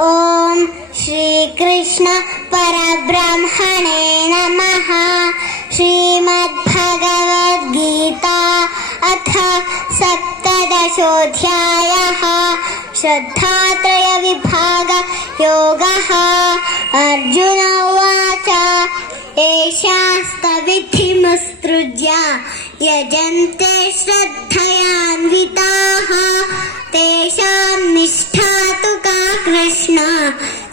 ओम श्री कृष्ण परब्रह्मणे नमः। श्रीमद्भगवद्गीता अथ सप्तदशोऽध्यायः। श्रद्धात्रय विभाग योगः। अर्जुन उवाच एषास्तविधिमुत्सृज्य यजन्ते श्रद्धयान्विताः तेषां निष्ठा तु का कृष्ण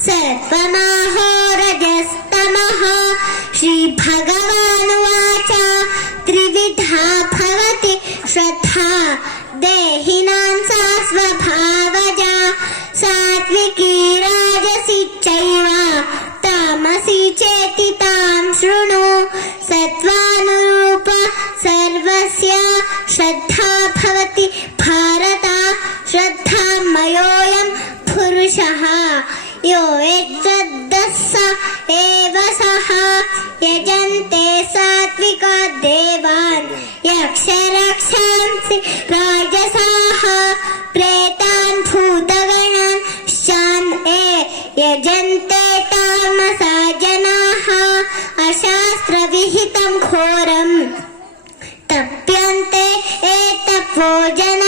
सत्त्वमहो रजस्तमः। श्रीभगवानुवाच त्रिविधा भवति श्रद्धा देहिनां सा स्वभावजा सात्विकी राजसी चैव तामसी चेति तां शृणु। सत्त्वानुरूप सर्वस्य श्रद्धा भवति भारत। श्रद्धामयोऽयं पुरुषः यो यच्छ्रद्धः स एव सः। यजन्ते सात्विका देवान् यक्षरक्षांसि राजसाः प्रेतान् भूतगणान् शान्ते यजन्ते तामसा जनाः। अशास्त्रविहितं घोरं तप्यन्ते एतद्भोजनात्